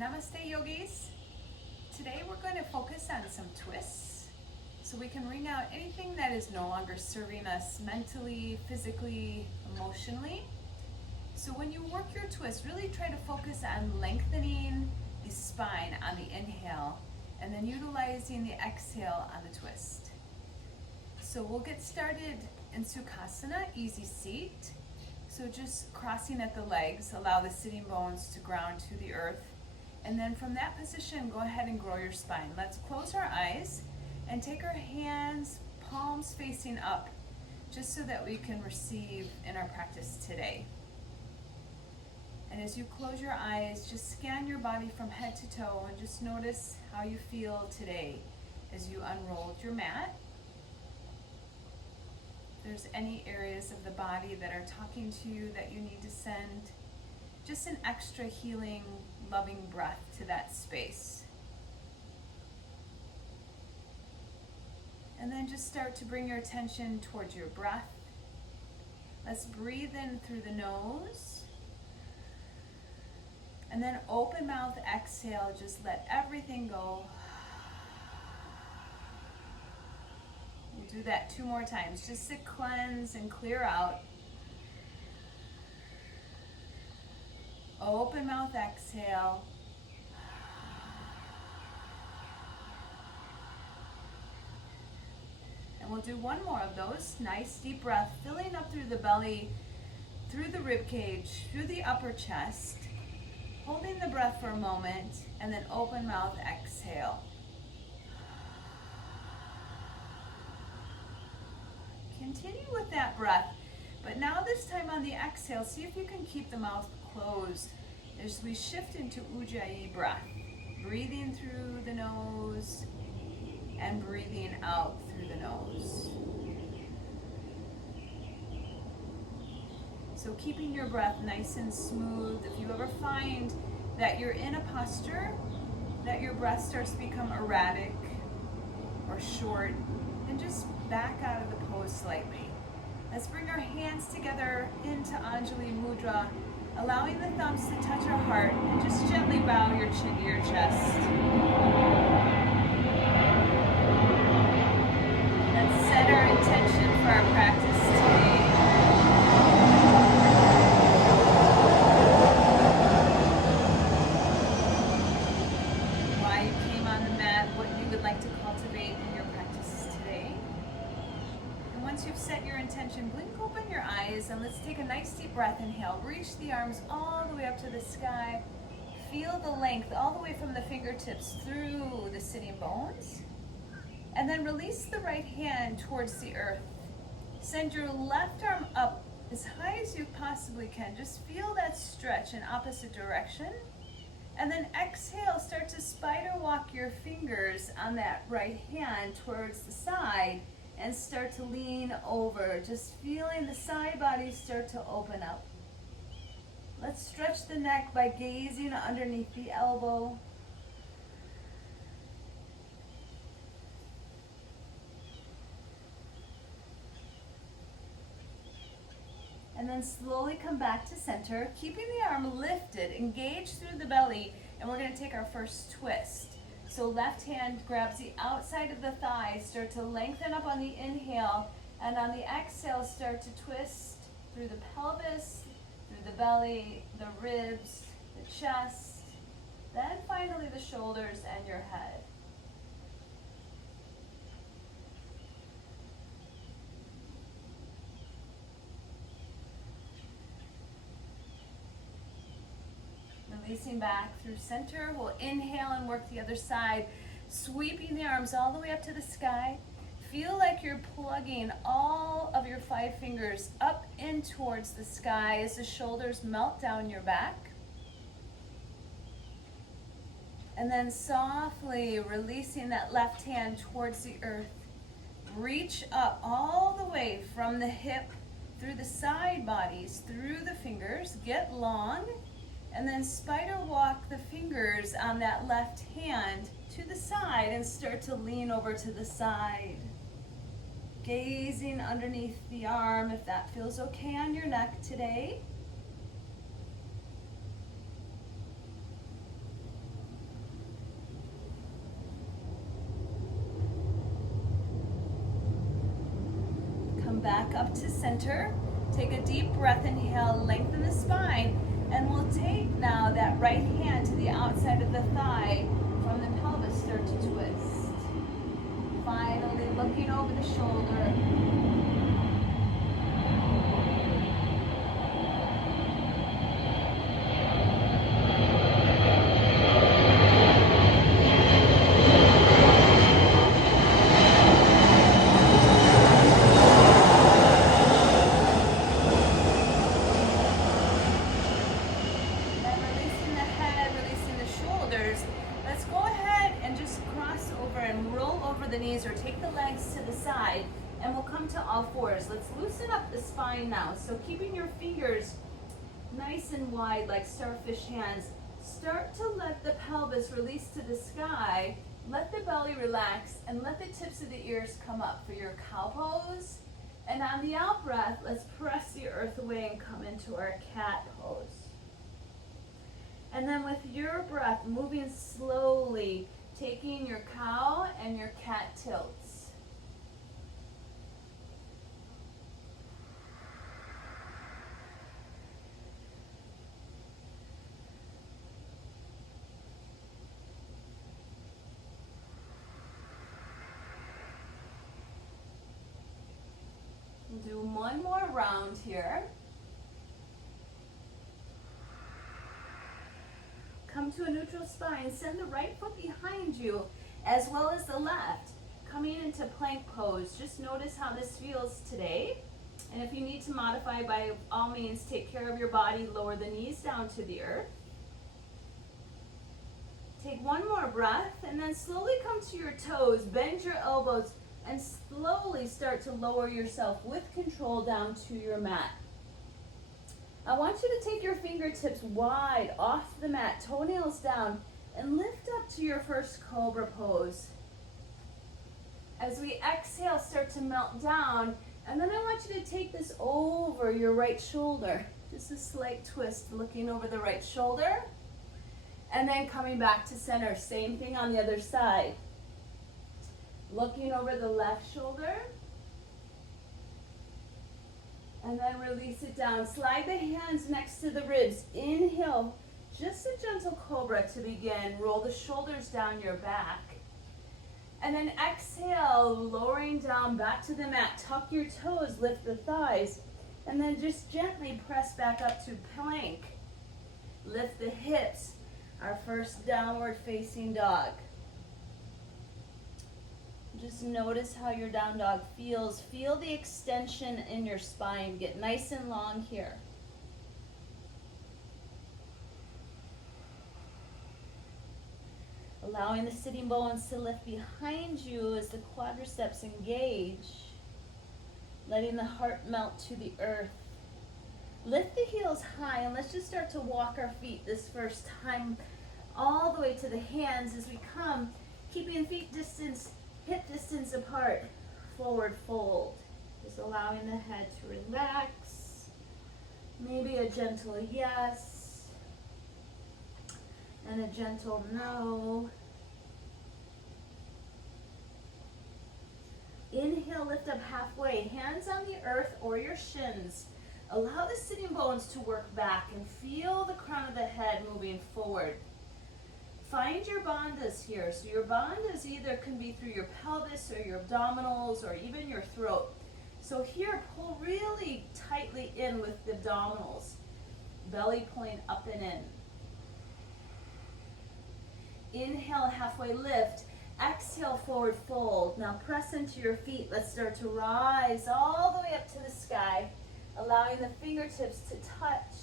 Namaste yogis. Today we're going to focus on some twists so we can wring out anything that is no longer serving us mentally, physically, emotionally. So when you work your twist, really try to focus on lengthening the spine on the inhale and then utilizing the exhale on the twist. So we'll get started in Sukhasana, easy seat. So just crossing at the legs, allow the sitting bones to ground to the earth. And then from that position, go ahead and grow your spine. Let's close our eyes and take our hands, palms facing up, just so that we can receive in our practice today. And as you close your eyes, just scan your body from head to toe and just notice how you feel today as you unrolled your mat. If there's any areas of the body that are talking to you that you need to send just an extra healing, loving breath to that space. And then just start to bring your attention towards your breath. Let's breathe in through the nose. And then open mouth, exhale, just let everything go. We'll do that 2 more times, just to cleanse and clear out. Open mouth, exhale. And we'll do 1 more of those. Nice deep breath, filling up through the belly, through the rib cage, through the upper chest. Holding the breath for a moment, and then open mouth, exhale. Continue with that breath, but now this time on the exhale, see if you can keep the mouth closed as we shift into Ujjayi breath. Breathing through the nose and breathing out through the nose. So keeping your breath nice and smooth. If you ever find that you're in a posture that your breath starts to become erratic or short, then just back out of the pose slightly. Let's bring our hands together into Anjali Mudra, allowing the thumbs to touch our heart, and just gently bow your chin to your chest. Let's set our intention for our practice today. Why you came on the mat, what you would like to cultivate in your practice today. And once you've set your intention, blink open your eyes and let's take a nice deep breath. Inhale, reach the arms all the way up to the sky. Feel the length all the way from the fingertips through the sitting bones. And then release the right hand towards the earth. Send your left arm up as high as you possibly can. Just feel that stretch in opposite direction. And then exhale, start to spider walk your fingers on that right hand towards the side and start to lean over. Just feeling the side body start to open up. Let's stretch the neck by gazing underneath the elbow. And then slowly come back to center, keeping the arm lifted, engage through the belly, and we're going to take our first twist. So left hand grabs the outside of the thigh, start to lengthen up on the inhale, and on the exhale, start to twist through the pelvis, through the belly, the ribs, the chest, then finally the shoulders and your head. Releasing back through center, we'll inhale and work the other side, sweeping the arms all the way up to the sky. Feel like you're plugging all of your 5 fingers up in towards the sky as the shoulders melt down your back. And then softly releasing that left hand towards the earth. Reach up all the way from the hip through the side bodies, through the fingers, get long. And then spider walk the fingers on that left hand to the side and start to lean over to the side. Gazing underneath the arm if that feels okay on your neck today. back up to center. Take a deep breath, inhale, lengthen the spine, and we'll take now that right hand to the outside of the thigh from the pelvis, start to twist. Finally, looking over the shoulder. The knees or take the legs to the side, and we'll come to all fours. Let's loosen up the spine now. So keeping your fingers nice and wide like starfish hands, start to let the pelvis release to the sky, let the belly relax, and let the tips of the ears come up for your cow pose. And on the out breath, let's press the earth away and come into our cat pose. And then with your breath, moving slowly, taking your cow and your cat tilts. Do one more round here. Come to a neutral spine. Send the right foot behind you as well as the left. Coming into plank pose. Just notice how this feels today. And if you need to modify, by all means, take care of your body. Lower the knees down to the earth. Take one more breath and then slowly come to your toes. Bend your elbows and slowly start to lower yourself with control down to your mat. I want you to take your fingertips wide off the mat, toenails down, and lift up to your first cobra pose. As we exhale, start to melt down, and then I want you to take this over your right shoulder. Just a slight twist, looking over the right shoulder, and then coming back to center. Same thing on the other side. Looking over the left shoulder, and then release it down. Slide the hands next to the ribs. Inhale, just a gentle cobra to begin. Roll the shoulders down your back. And then exhale, lowering down back to the mat. Tuck your toes, lift the thighs, and then just gently press back up to plank. Lift the hips, our first downward facing dog. Just notice how your down dog feels. Feel the extension in your spine. Get nice and long here. Allowing the sitting bones to lift behind you as the quadriceps engage. Letting the heart melt to the earth. Lift the heels high and let's just start to walk our feet this first time all the way to the hands as we come, keeping feet distance, hip distance apart, forward fold. Just allowing the head to relax. Maybe a gentle yes and a gentle no. Inhale, lift up halfway, hands on the earth or your shins. Allow the sitting bones to work back and feel the crown of the head moving forward. Find your bandhas here. So your bandhas either can be through your pelvis or your abdominals or even your throat. So here, pull really tightly in with the abdominals. Belly pulling up and in. Inhale, halfway lift. Exhale, forward fold. Now press into your feet. Let's start to rise all the way up to the sky, allowing the fingertips to touch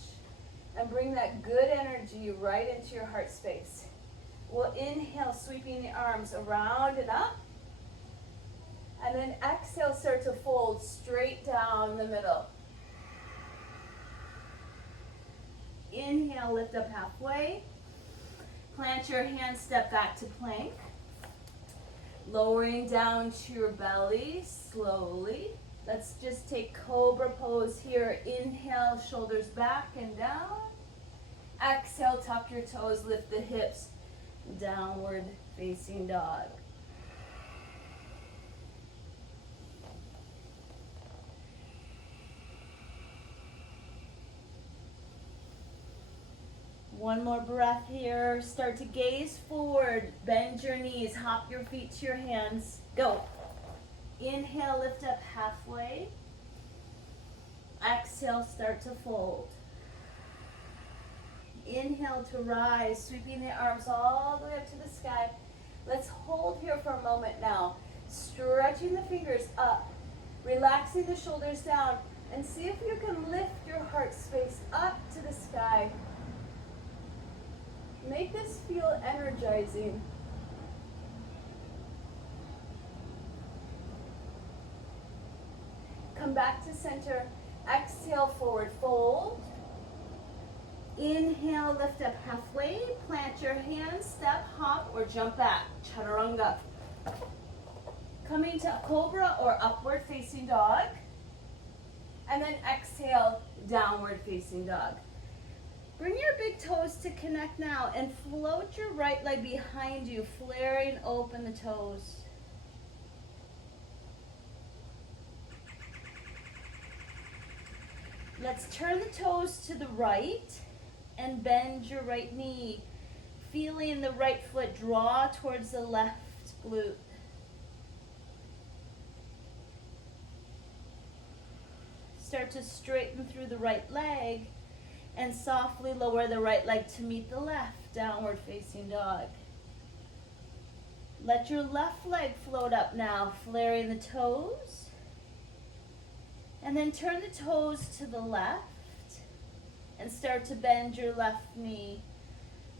and bring that good energy right into your heart space. We'll inhale, sweeping the arms around and up. And then exhale, start to fold straight down the middle. Inhale, lift up halfway. Plant your hands, step back to plank. Lowering down to your belly slowly. Let's just take cobra pose here. Inhale, shoulders back and down. Exhale, tuck your toes, lift the hips. Downward facing dog. One more breath here. Start to gaze forward. Bend your knees. Hop your feet to your hands. Go. Inhale, lift up halfway. Exhale, start to fold. Inhale to rise, sweeping the arms all the way up to the sky. Let's hold here for a moment now. Stretching the fingers up, relaxing the shoulders down, and see if you can lift your heart space up to the sky. Make this feel energizing. Come back to center. Exhale, forward fold. Inhale, lift up halfway. Plant your hands, step, hop, or jump back. Chaturanga. Coming to cobra or upward facing dog. And then exhale, downward facing dog. Bring your big toes to connect now and float your right leg behind you, flaring open the toes. Let's turn the toes to the right and bend your right knee, feeling the right foot draw towards the left glute. Start to straighten through the right leg and softly lower the right leg to meet the left, downward facing dog. Let your left leg float up now, flaring the toes. And then turn the toes to the left and start to bend your left knee,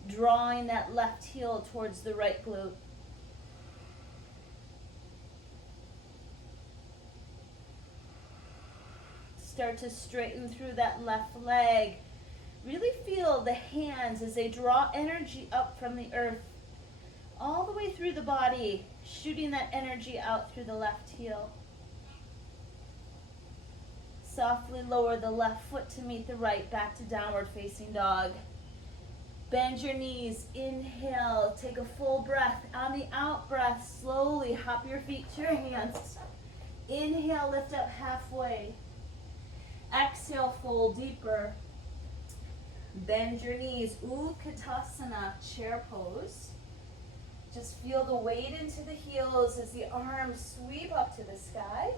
drawing that left heel towards the right glute. Start to straighten through that left leg. Really feel the hands as they draw energy up from the earth, all the way through the body, shooting that energy out through the left heel. Softly lower the left foot to meet the right, back to downward facing dog. Bend your knees, inhale, take a full breath. On the out breath, slowly hop your feet to your hands. Inhale, lift up halfway. Exhale, fold deeper. Bend your knees, Utkatasana, chair pose. Just feel the weight into the heels as the arms sweep up to the sky.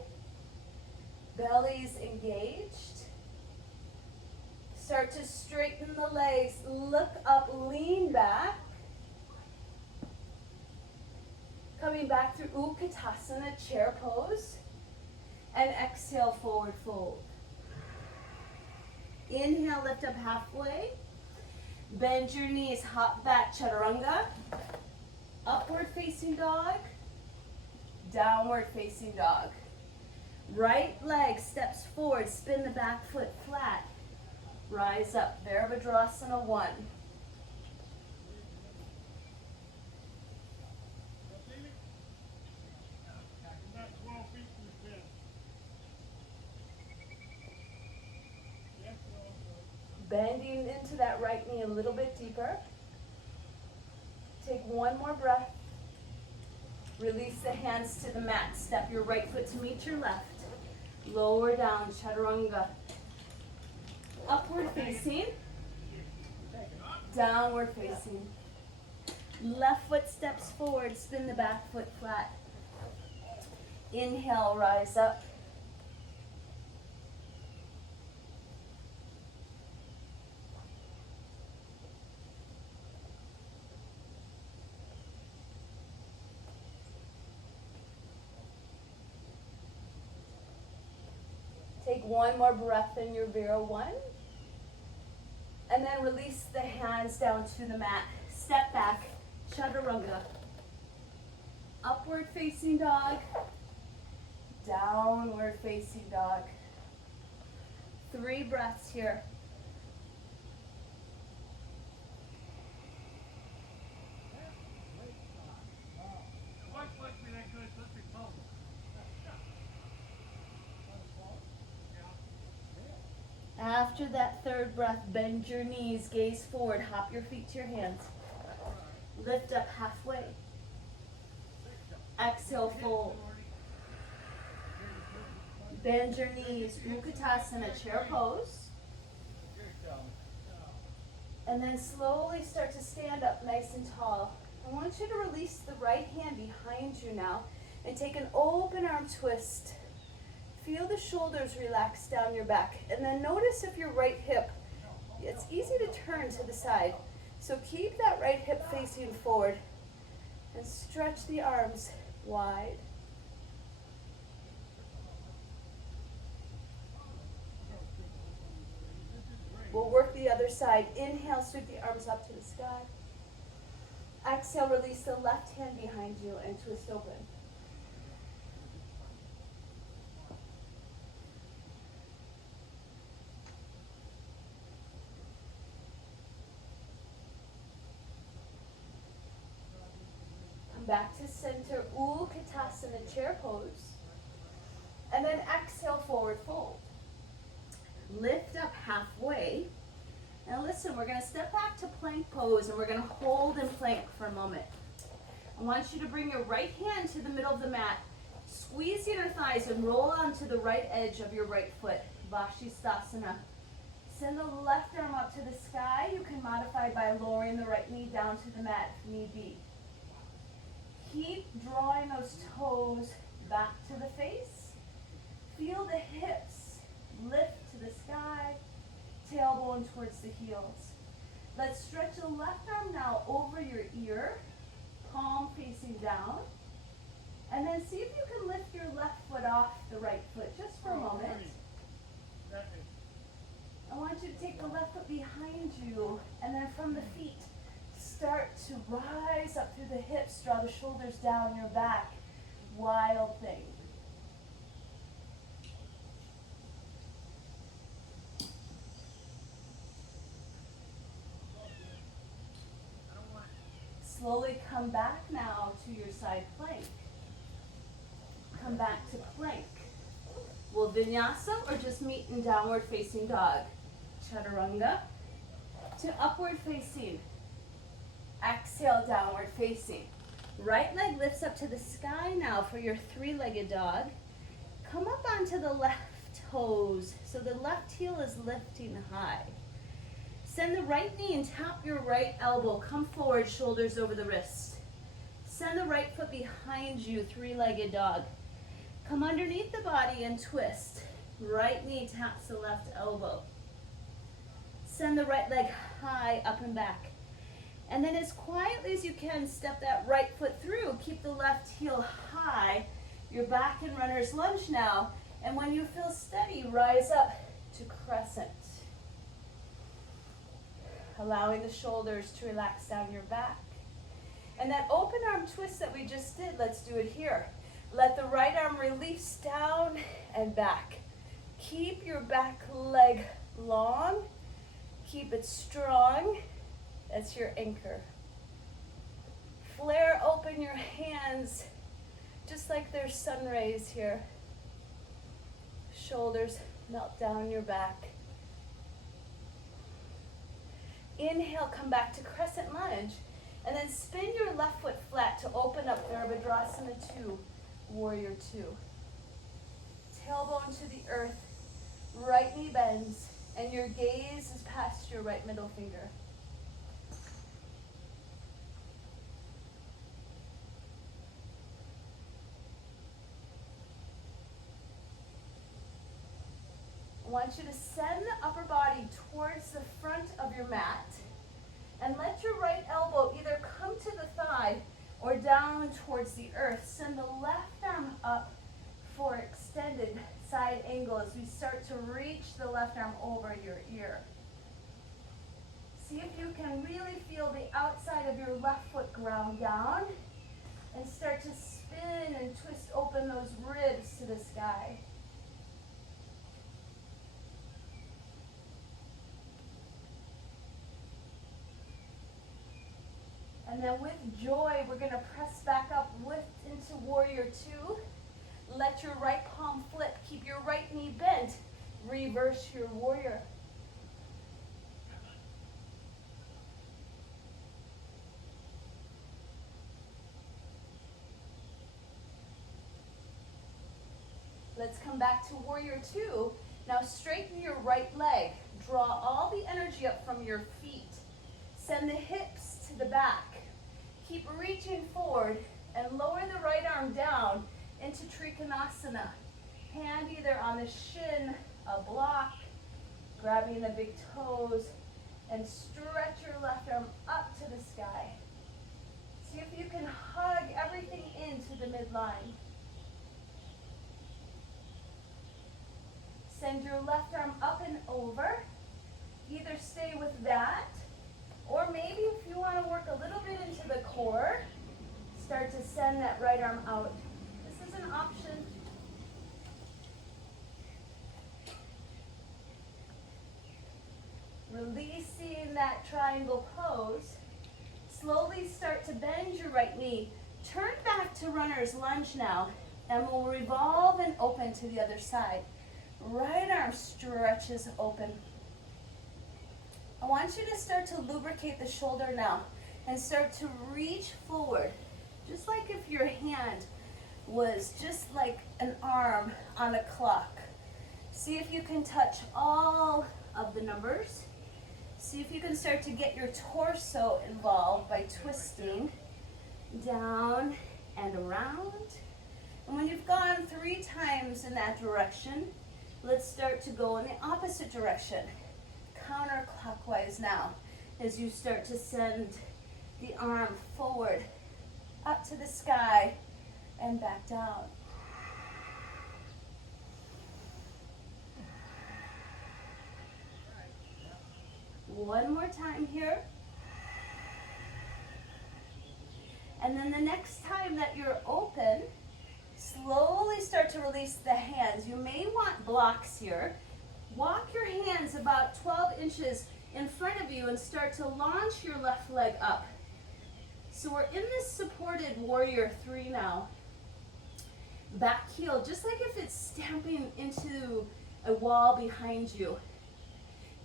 Belly's engaged. Start to straighten the legs, look up, lean back. Coming back through Utkatasana, chair pose. And exhale, forward fold. Inhale, lift up halfway. Bend your knees, hop back, chaturanga. Upward facing dog. Downward facing dog. Right leg steps forward, spin the back foot flat. Rise up, Virabhadrasana 1. Bending into that right knee a little bit deeper. Take one more breath. Release the hands to the mat. Step your right foot to meet your left. Lower down, chaturanga. Upward facing. Downward facing. Left foot steps forward, spin the back foot flat. Inhale, rise up. Take one more breath in your Vira 1. And then release the hands down to the mat. Step back, chaturanga. Upward facing dog. Downward facing dog. 3 breaths here. After that 3rd breath, bend your knees, gaze forward, hop your feet to your hands. Lift up halfway. Exhale, fold. Bend your knees, Utkatasana, chair pose. And then slowly start to stand up nice and tall. I want you to release the right hand behind you now and take an open arm twist. Feel the shoulders relax down your back. And then notice if your right hip, it's easy to turn to the side. So keep that right hip facing forward and stretch the arms wide. We'll work the other side. Inhale, sweep the arms up to the sky. Exhale, release the left hand behind you and twist open. Come back to center, Utkatasana, chair pose. And then exhale, forward fold. Lift up halfway. Now listen, we're going to step back to plank pose and we're going to hold in plank for a moment. I want you to bring your right hand to the middle of the mat. Squeeze the inner thighs and roll onto the right edge of your right foot. Vashisthasana. Send the left arm up to the sky. You can modify by lowering the right knee down to the mat if need be. Keep drawing those toes back to the face. Feel the hips lift to the sky, tailbone towards the heels. Let's stretch the left arm now over your ear, palm facing down. And then see if you can lift your left foot off the right foot just for a moment. I want you to take the left foot behind you and then from the feet, start to rise up through the hips, draw the shoulders down your back. Wild thing. Slowly come back now to your side plank. Come back to plank. We'll vinyasa or just meet in downward facing dog. Chaturanga to upward facing. Exhale, downward facing. Right leg lifts up to the sky now for your three-legged dog. Come up onto the left toes so the left heel is lifting high. Send the right knee and tap your right elbow. Come forward, shoulders over the wrist. Send the right foot behind you, three-legged dog. Come underneath the body and twist. Right knee taps the left elbow. Send the right leg high, up and back. And then as quietly as you can, step that right foot through. Keep the left heel high. You're back in runner's lunge now. And when you feel steady, rise up to crescent. Allowing the shoulders to relax down your back. And that open arm twist that we just did, let's do it here. Let the right arm release down and back. Keep your back leg long. Keep it strong. That's your anchor. Flare open your hands just like there's sun rays here. Shoulders melt down your back. Inhale, come back to crescent lunge. And then spin your left foot flat to open up Virabhadrasana 2, Warrior 2. Tailbone to the earth, right knee bends, and your gaze is past your right middle finger. I want you to send the upper body towards the front of your mat and let your right elbow either come to the thigh or down towards the earth. Send the left arm up for extended side angle as we start to reach the left arm over your ear. See if you can really feel the outside of your left foot ground down and start to spin and twist open those ribs to the sky. And then with joy, we're going to press back up, lift into Warrior 2. Let your right palm flip. Keep your right knee bent. Reverse your warrior. Let's come back to Warrior 2. Now straighten your right leg. Draw all the energy up from your feet Send the hips to the back. Keep reaching forward and lower the right arm down into Trikonasana. Hand either on the shin, a block, grabbing the big toes, and stretch your left arm up to the sky. See if you can hug everything into the midline. Send your left arm up and over. Either stay with that, or maybe if you want to work a little bit into the core, start to send that right arm out. This is an option. Releasing that triangle pose. Slowly start to bend your right knee. Turn back to runner's lunge now, and we'll revolve and open to the other side. Right arm stretches open. I want you to start to lubricate the shoulder now and start to reach forward, just like if your hand was just like an arm on a clock. See if you can touch all of the numbers. See if you can start to get your torso involved by twisting down and around. And when you've gone 3 times in that direction, let's start to go in the opposite direction. Counterclockwise now, as you start to send the arm forward, up to the sky, and back down. One more time here. And then the next time that you're open, slowly start to release the hands. You may want blocks here. Walk your hands about 12 inches in front of you and start to launch your left leg up. So we're in this supported warrior 3 now. Back heel, just like if it's stamping into a wall behind you.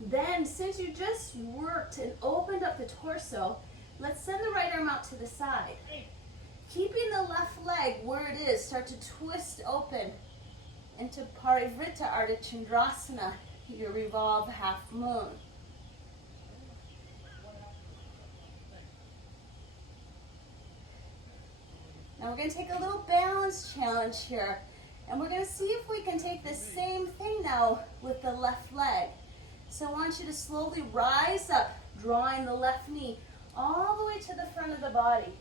Then, since you just worked and opened up the torso, let's send the right arm out to the side. Keeping the left leg where it is, start to twist open into Parivrtta Ardha Chandrasana, your revolve half moon. Now we're going to take a little balance challenge here, and we're going to see if we can take the same thing now with the left leg. So I want you to slowly rise up, drawing the left knee all the way to the front of the body.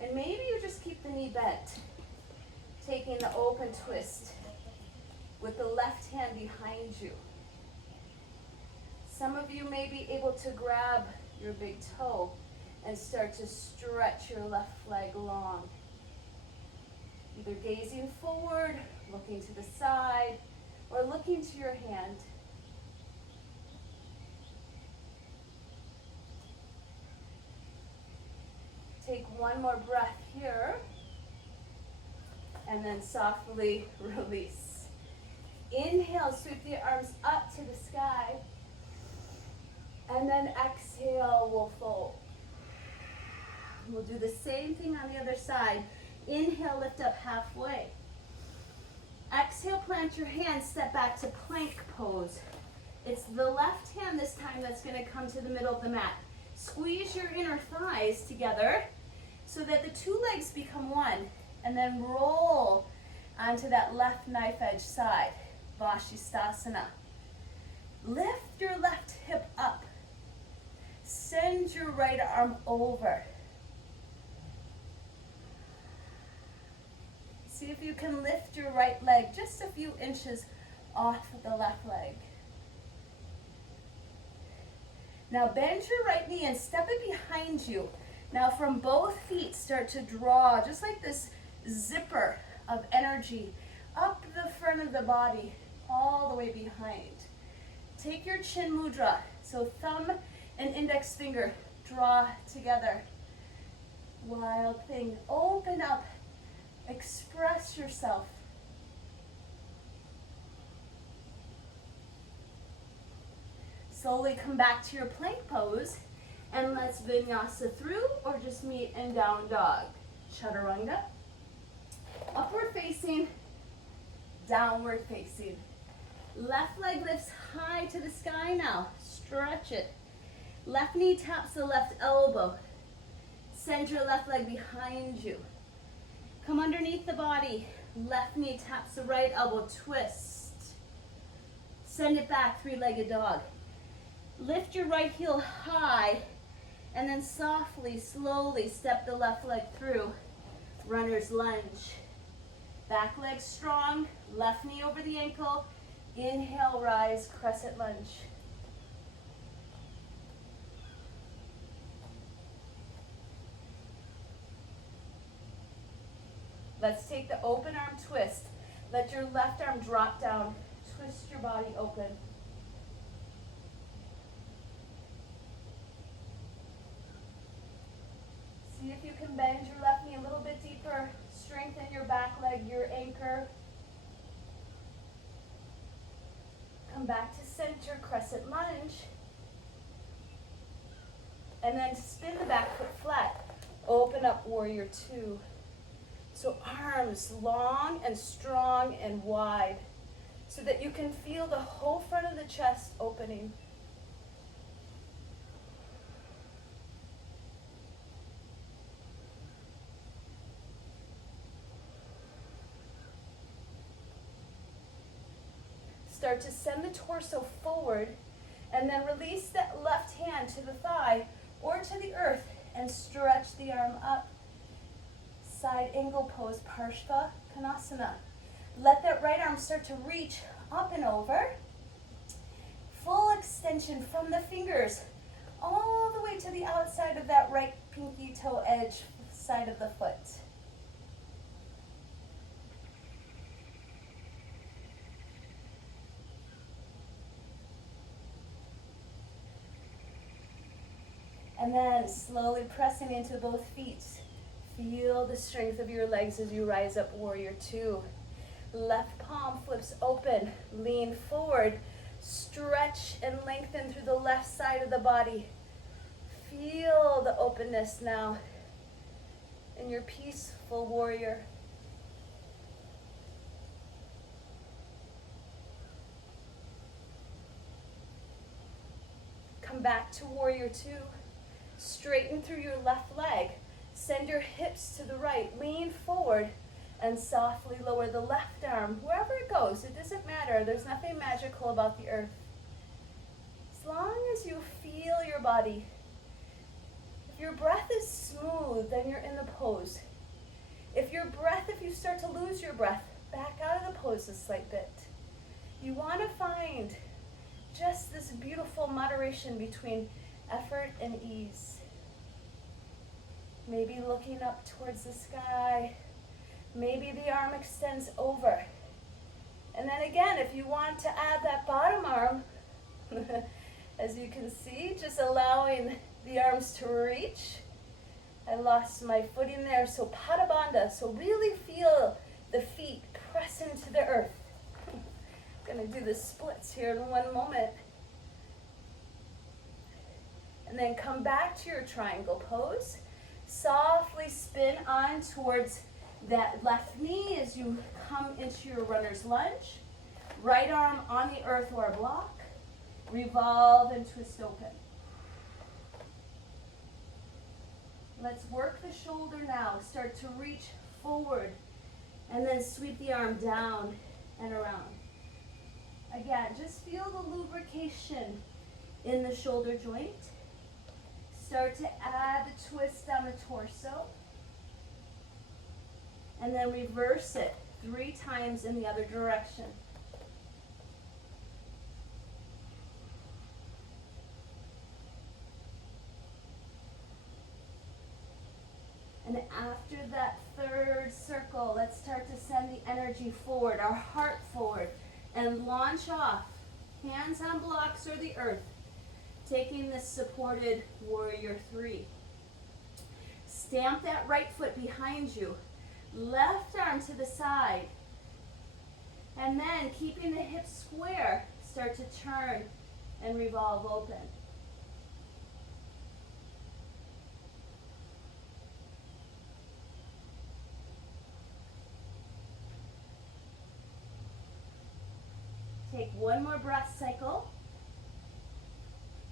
And maybe you just keep the knee bent, taking the open twist with the left hand behind you. Some of you may be able to grab your big toe and start to stretch your left leg long. Either gazing forward, looking to the side, or looking to your hand. Take one more breath here, and then softly release. Inhale, sweep the arms up to the sky, and then exhale, we'll fold. We'll do the same thing on the other side. Inhale, lift up halfway. Exhale, plant your hands, step back to plank pose. It's the left hand this time that's going to come to the middle of the mat. Squeeze your inner thighs together so that the 2 legs become one, and then roll onto that left knife edge side, Vashisthasana. Lift your left hip up. Send your right arm over. See if you can lift your right leg just a few inches off the left leg. Now bend your right knee and step it behind you. Now from both feet, start to draw, just like this zipper of energy, up the front of the body, all the way behind. Take your chin mudra, so thumb and index finger draw together. Wild thing, open up, express yourself. Slowly come back to your plank pose, and let's vinyasa through or just meet in down dog. Chaturanga. Upward facing, downward facing. Left leg lifts high to the sky now. Stretch it. Left knee taps the left elbow. Send your left leg behind you. Come underneath the body. Left knee taps the right elbow. Twist. Send it back, three-legged dog. Lift your right heel high and then softly, slowly step the left leg through. Runner's lunge. Back leg strong, left knee over the ankle. Inhale, rise, crescent lunge. Let's take the open arm twist. Let your left arm drop down. Twist your body open. See if you can bend your left knee a little bit deeper. Strengthen your back leg, your anchor. Come back to center, crescent lunge. And then spin the back foot flat. Open up, warrior two. So arms long and strong and wide so that you can feel the whole front of the chest opening. Start to send the torso forward and then release that left hand to the thigh or to the earth and stretch the arm up. Side angle pose, Parshva Konasana. Let that right arm start to reach up and over. Full extension from the fingers all the way to the outside of that right pinky toe edge side of the foot. And then slowly pressing into both feet. Feel the strength of your legs as you rise up, warrior two. Left palm flips open, lean forward, stretch and lengthen through the left side of the body. Feel the openness now in your peaceful warrior. Come back to warrior two. Straighten through your left leg. Send your hips to the right, lean forward, and softly lower the left arm. Wherever it goes, it doesn't matter. There's nothing magical about the earth. As long as you feel your body. If your breath is smooth, then you're in the pose. If you start to lose your breath, back out of the pose a slight bit. You want to find just this beautiful moderation between effort and ease. Maybe looking up towards the sky. Maybe the arm extends over. And then again, if you want to add that bottom arm, as you can see, just allowing the arms to reach. I lost my footing there, so Pada Bandha. So really feel the feet press into the earth. I'm gonna do the splits here in one moment. And then come back to your triangle pose. Softly spin on towards that left knee as you come into your runner's lunge. Right arm on the earth or a block. Revolve and twist open. Let's work the shoulder now. Start to reach forward and then sweep the arm down and around. Again, just feel the lubrication in the shoulder joint. Start to add the twist down the torso. And then reverse it 3 times in the other direction. And after that third circle, let's start to send the energy forward, our heart forward, and launch off. Hands on blocks or the earth. Taking this supported warrior 3. Stamp that right foot behind you. Left arm to the side. And then keeping the hips square, start to turn and revolve open. Take one more breath cycle.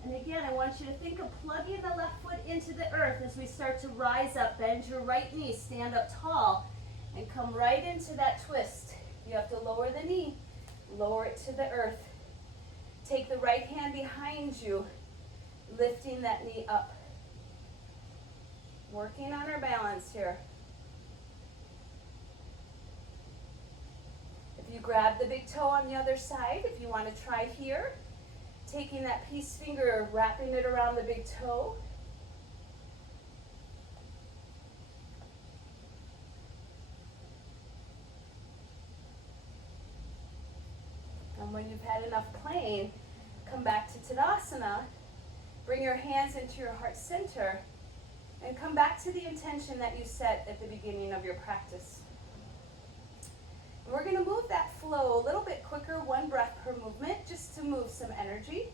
And again, I want you to think of plugging the left foot into the earth as we start to rise up. Bend your right knee, stand up tall, and come right into that twist. You have to lower the knee, lower it to the earth. Take the right hand behind you, lifting that knee up. Working on our balance here. If you grab the big toe on the other side, if you want to try here, taking that peace finger, wrapping it around the big toe. And when you've had enough playing, come back to Tadasana. Bring your hands into your heart center and come back to the intention that you set at the beginning of your practice. And we're going to move that flow a little bit quicker, one breath per movement, just to move some energy.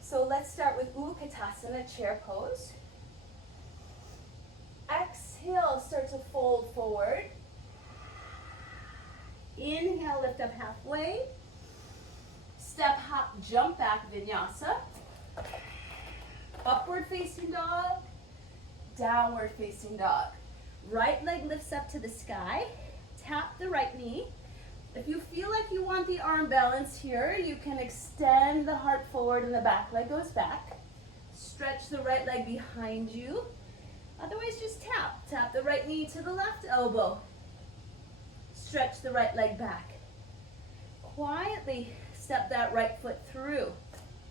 So let's start with Utkatasana, chair pose. Exhale, start to fold forward. Inhale, lift up halfway. Step, hop, jump back, vinyasa. Upward facing dog, downward facing dog. Right leg lifts up to the sky. Tap the right knee. If you feel like you want the arm balance here, you can extend the heart forward and the back leg goes back. Stretch the right leg behind you. Otherwise, just tap. Tap the right knee to the left elbow. Stretch the right leg back. Quietly step that right foot through.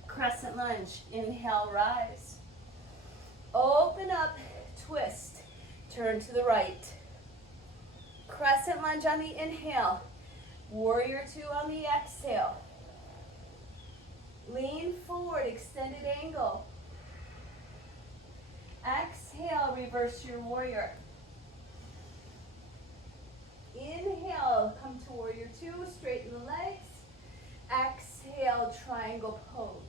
Crescent lunge. Inhale, rise. Open up, twist. Turn to the right. Crescent lunge on the inhale. Warrior two on the exhale. Lean forward, extended angle. Exhale, reverse your warrior. Inhale, come to warrior two, straighten the legs. Exhale, triangle pose.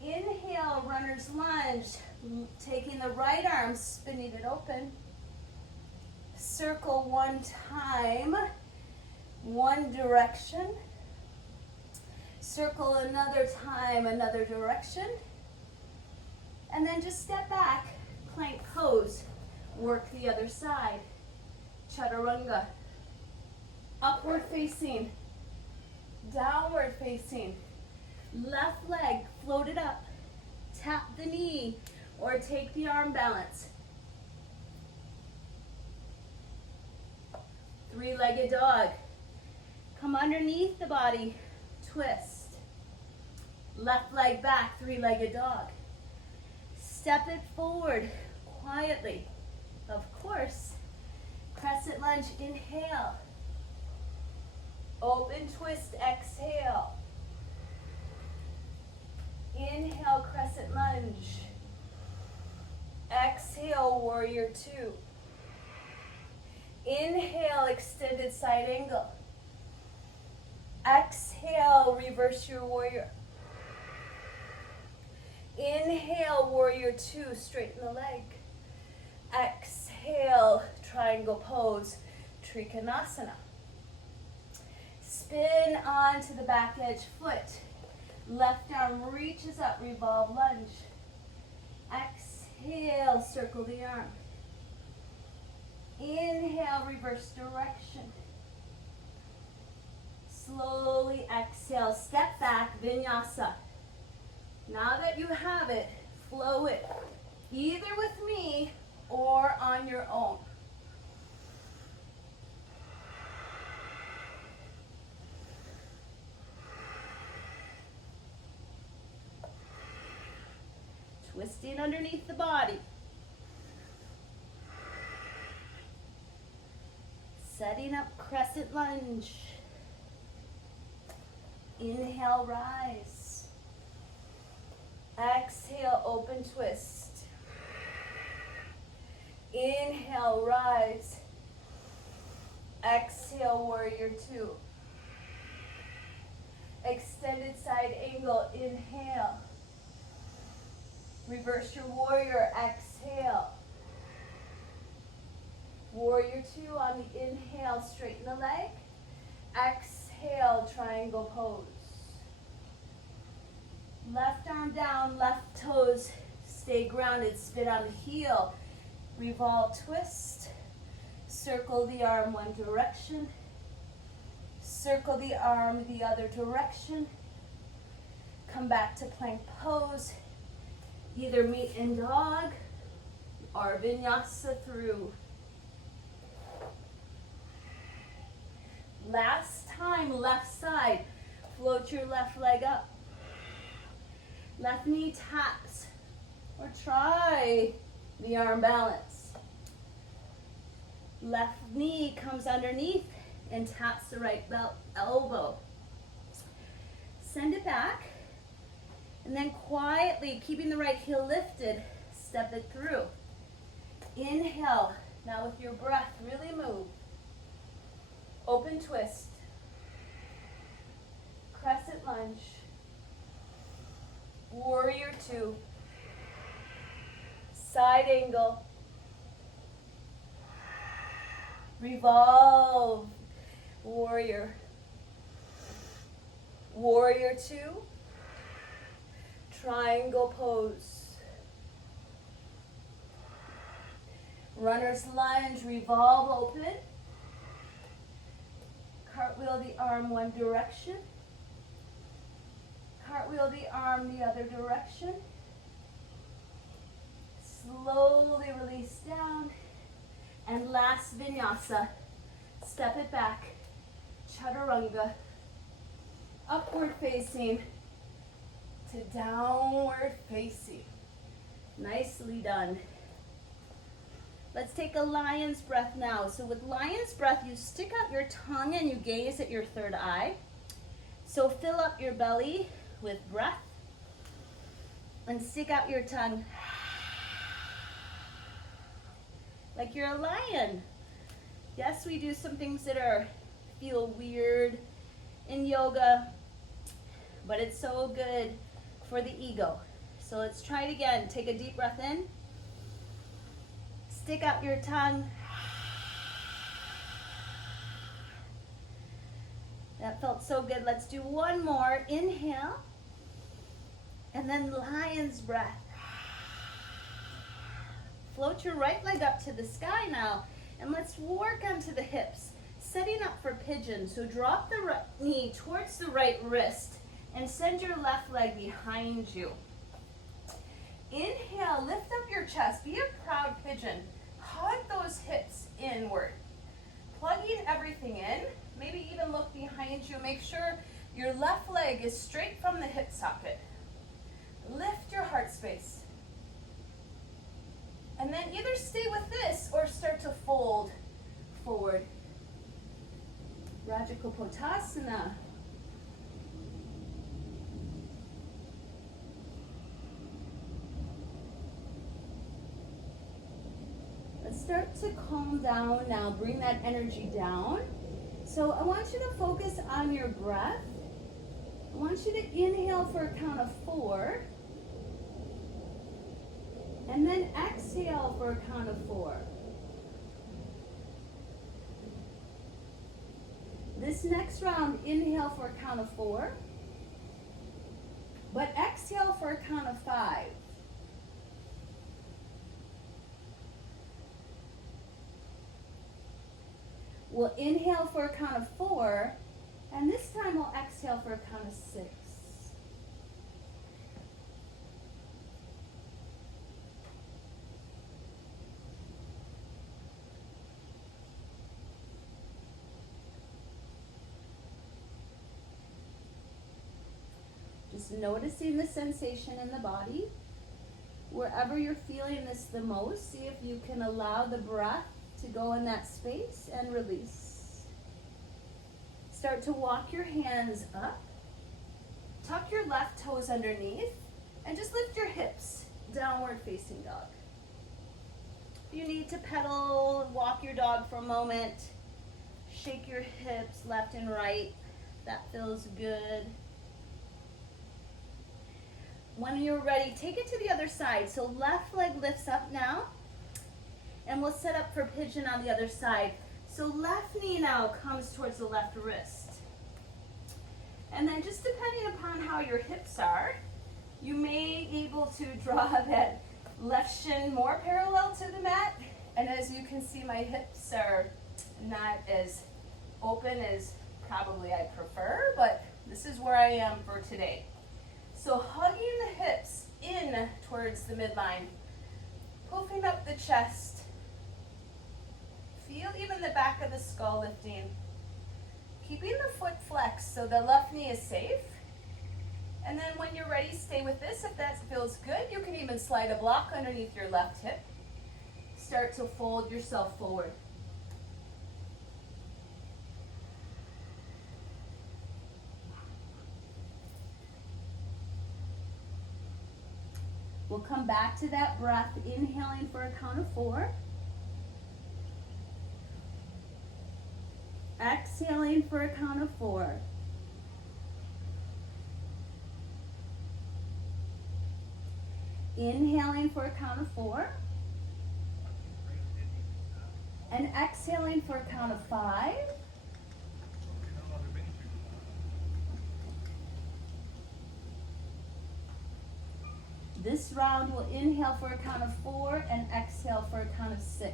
Inhale, runner's lunge, taking the right arm, spinning it open. Circle one time, one direction. Circle another time, another direction. And then just step back, plank pose. Work the other side. Chaturanga. Upward facing, downward facing. Left leg floated up. Tap the knee or take the arm balance. Three-legged dog. Come underneath the body, twist. Left leg back, three-legged dog. Step it forward quietly. Of course, crescent lunge, inhale. Open twist, exhale. Inhale, crescent lunge. Exhale, warrior two. Inhale, extended side angle. Exhale, reverse your warrior. Inhale, warrior two, straighten the leg. Exhale, triangle pose, Trikonasana. Spin onto the back edge foot. Left arm reaches up, revolve lunge. Exhale, circle the arm. Inhale, reverse direction. Slowly exhale, step back, vinyasa. Now that you have it, flow it, either with me or on your own. Twisting underneath the body. Setting up crescent lunge. Inhale, rise. Exhale, open twist. Inhale, rise. Exhale, warrior two. Extended side angle, inhale. Reverse your warrior, exhale. Warrior two on the inhale, straighten the leg. Exhale, triangle pose. Left arm down, left toes stay grounded, spit on the heel. Revolve, twist. Circle the arm one direction. Circle the arm the other direction. Come back to plank pose. Either meet in dog or vinyasa through. Last time, left side. Float your left leg up. Left knee taps. Or try the arm balance. Left knee comes underneath and taps the right elbow. Send it back. And then quietly, keeping the right heel lifted, step it through. Inhale. Now with your breath, really move. Open twist. Crescent lunge. Warrior two. Side angle. Revolve. Warrior. Warrior two. Triangle pose. Runner's lunge, revolve, open. Cartwheel the arm one direction. Cartwheel the arm the other direction. Slowly release down. And last vinyasa. Step it back. Chaturanga. Upward facing to downward facing. Nicely done. Let's take a lion's breath now. So with lion's breath, you stick out your tongue and you gaze at your third eye. So fill up your belly with breath and stick out your tongue like you're a lion. Yes, we do some things that feel weird in yoga, but it's so good for the ego. So let's try it again. Take a deep breath in. Stick out your tongue. That felt so good. Let's do one more. Inhale. And then lion's breath. Float your right leg up to the sky now. And let's work onto the hips. Setting up for pigeon. So drop the right knee towards the right wrist and send your left leg behind you. Inhale, lift up your chest. Be a proud pigeon. Hug those hips inward. Plugging everything in. Maybe even look behind you. Make sure your left leg is straight from the hip socket. Lift your heart space. And then either stay with this or start to fold forward. Rajakapotasana. Let's start to calm down now. Bring that energy down. So I want you to focus on your breath. I want you to inhale for a count of 4. And then exhale for a count of 4. This next round, inhale for a count of 4. But exhale for a count of 5. We'll inhale for a count of 4, and this time we'll exhale for a count of 6. Just noticing the sensation in the body. Wherever you're feeling this the most, see if you can allow the breath to go in that space and release. Start to walk your hands up. Tuck your left toes underneath and just lift your hips, downward facing dog. If you need to pedal, walk your dog for a moment. Shake your hips left and right. That feels good. When you're ready, take it to the other side. So left leg lifts up now. And we'll set up for pigeon on the other side. So left knee now comes towards the left wrist. And then just depending upon how your hips are, You may be able to draw that left shin more parallel to the mat. And as you can see, my hips are not as open as probably I prefer, but this is where I am for today. So hugging the hips in towards the midline, puffing up the chest. Feel even the back of the skull lifting. Keeping the foot flexed so the left knee is safe. And then when you're ready, stay with this. If that feels good, you can even slide a block underneath your left hip. Start to fold yourself forward. We'll come back to that breath, inhaling for a count of 4. Exhaling for a count of 4. Inhaling for a count of 4. And exhaling for a count of 5. This round we'll inhale for a count of 4 and exhale for a count of 6.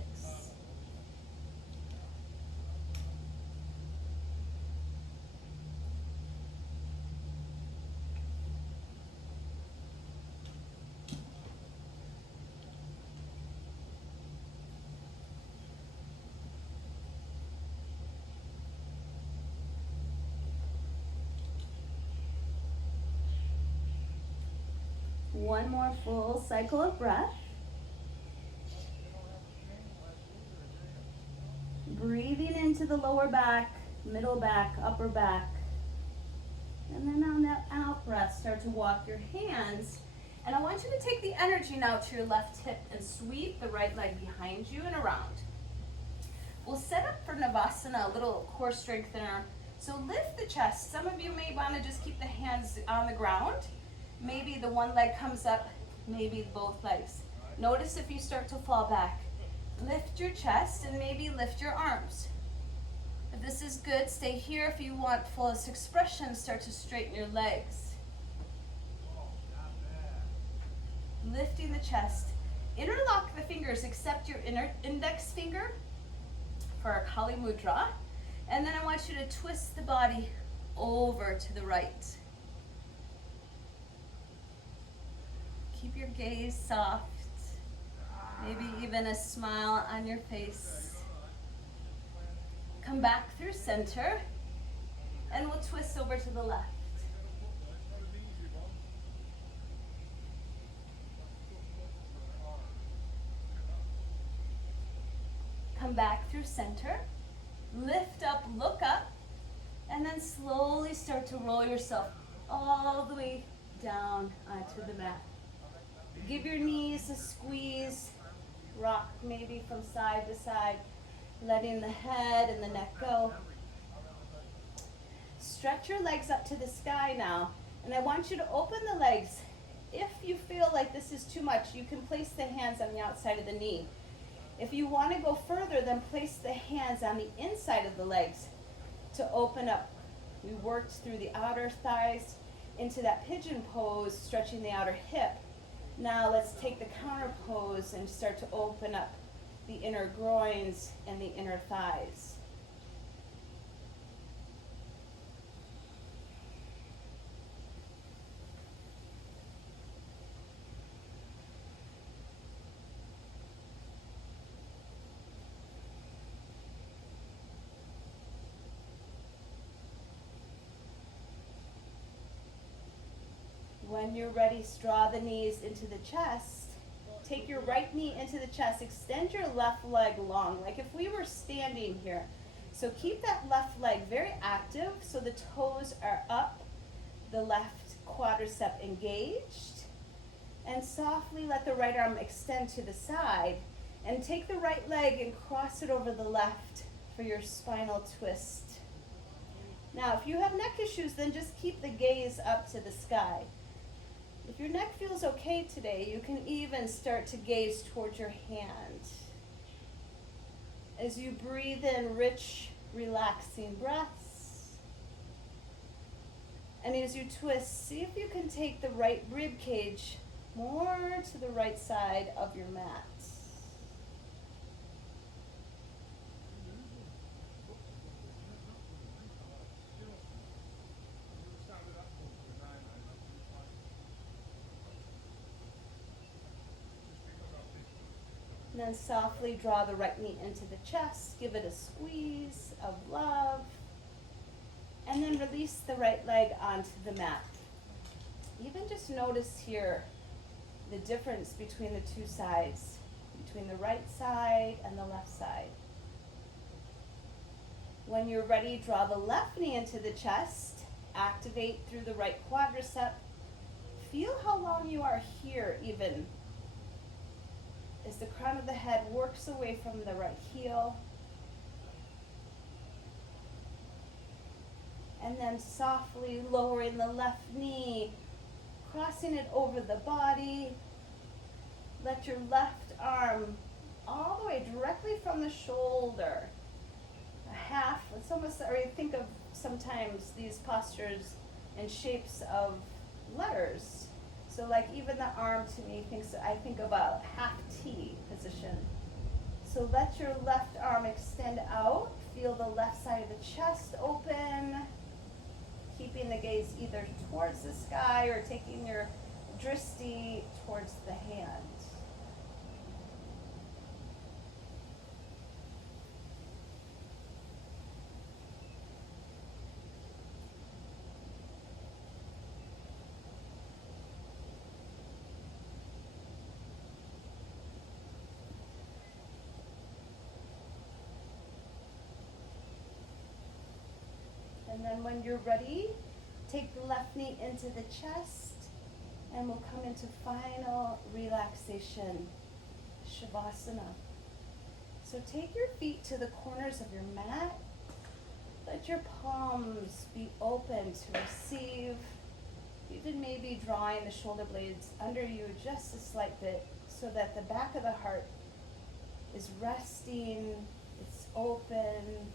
One more full cycle of breath. Breathing into the lower back, middle back, upper back. And then on that out breath, start to walk your hands. And I want you to take the energy now to your left hip and sweep the right leg behind you and around. We'll set up for Navasana, a little core strengthener. So lift the chest. Some of you may want to just keep the hands on the ground. Maybe the one leg comes up, maybe both legs. Notice if you start to fall back. Lift your chest and maybe lift your arms. If this is good, stay here. If you want fullest expression, start to straighten your legs. Lifting the chest. Interlock the fingers, except your index finger for our Kali Mudra. And then I want you to twist the body over to the right. Keep your gaze soft, maybe even a smile on your face. Come back through center, and we'll twist over to the left. Come back through center, lift up, look up, and then slowly start to roll yourself all the way down onto the mat. Give your knees a squeeze, rock maybe from side to side, letting the head and the neck go. Stretch your legs up to the sky now, and I want you to open the legs. If you feel like this is too much, you can place the hands on the outside of the knee. If you want to go further, then place the hands on the inside of the legs to open up. We worked through the outer thighs into that pigeon pose, stretching the outer hip. Now let's take the counter pose and start to open up the inner groins and the inner thighs. When you're ready, draw the knees into the chest. Take your right knee into the chest. Extend your left leg long, like if we were standing here. So keep that left leg very active so the toes are up, the left quadricep engaged. And softly let the right arm extend to the side. And take the right leg and cross it over the left for your spinal twist. Now, if you have neck issues, then just keep the gaze up to the sky. If your neck feels okay today, you can even start to gaze towards your hand. As you breathe in rich, relaxing breaths. And as you twist, see if you can take the right rib cage more to the right side of your mat. And then softly draw the right knee into the chest, give it a squeeze of love, and then release the right leg onto the mat. Even just notice here the difference between the two sides, between the right side and the left side. When you're ready, draw the left knee into the chest, activate through the right quadricep. Feel how long you are here even as the crown of the head works away from the right heel. And then softly lowering the left knee, crossing it over the body. Let your left arm all the way directly from the shoulder. A half, it's almost, or I think of sometimes these postures in shapes of letters. So like even the arm to me I think of a half T position. So let your left arm extend out. Feel the left side of the chest open. Keeping the gaze either towards the sky or taking your drishti towards the hand. And then when you're ready, take the left knee into the chest and we'll come into final relaxation, Shavasana. So take your feet to the corners of your mat. Let your palms be open to receive. Even maybe drawing the shoulder blades under you just a slight bit so that the back of the heart is resting, it's open.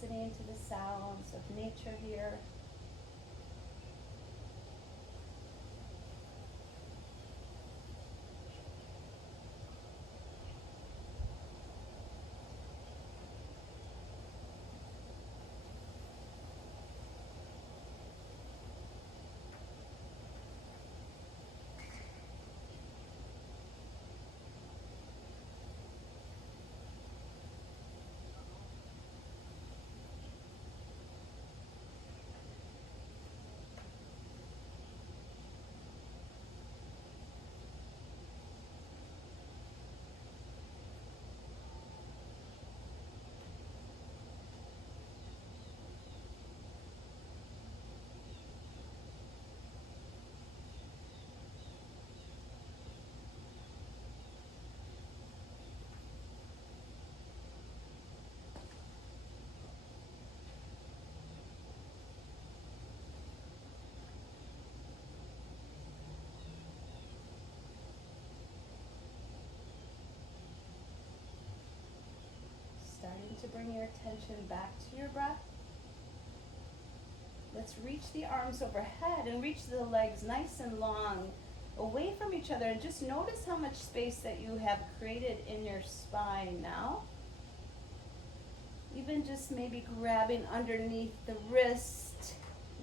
Listening to the sounds of nature here. Starting to bring your attention back to your breath. Let's reach the arms overhead and reach the legs nice and long away from each other, and just notice how much space that you have created in your spine now. Even just maybe grabbing underneath the wrist,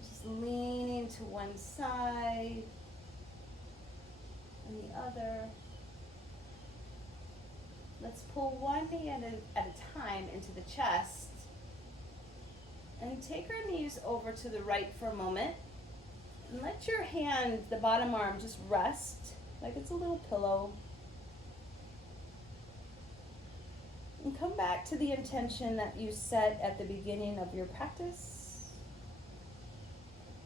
just leaning to one side and the other. Let's pull one knee at a time into the chest and take our knees over to the right for a moment. And let your hand, the bottom arm, just rest like it's a little pillow. And come back to the intention that you set at the beginning of your practice.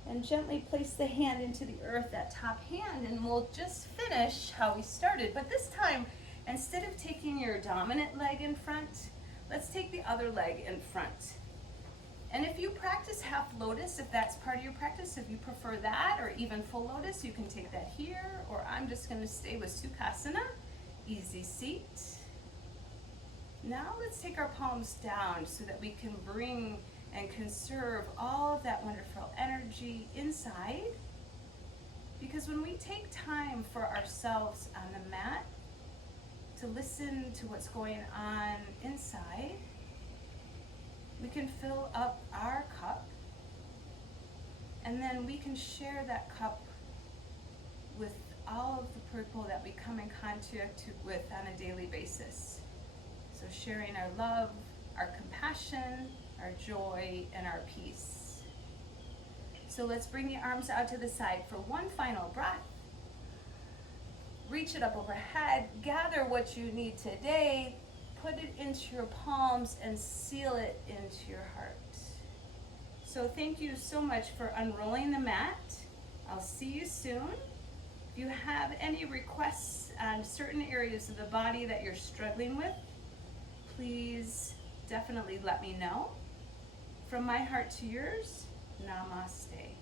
And gently place the hand into the earth, that top hand, and we'll just finish how we started. But this time, instead of taking your dominant leg in front, let's take the other leg in front. And if you practice half lotus, if that's part of your practice, if you prefer that, or even full lotus, you can take that here, or I'm just going to stay with Sukhasana, easy seat. Now let's take our palms down so that we can bring and conserve all of that wonderful energy inside. Because when we take time for ourselves on the mat to listen to what's going on inside, we can fill up our cup, and then we can share that cup with all of the people that we come in contact with on a daily basis. So sharing our love, our compassion, our joy, and our peace. So let's bring the arms out to the side for one final breath. Reach it up overhead, gather what you need today, put it into your palms and seal it into your heart. So thank you so much for unrolling the mat. I'll see you soon. If you have any requests on certain areas of the body that you're struggling with, please definitely let me know. From my heart to yours, namaste.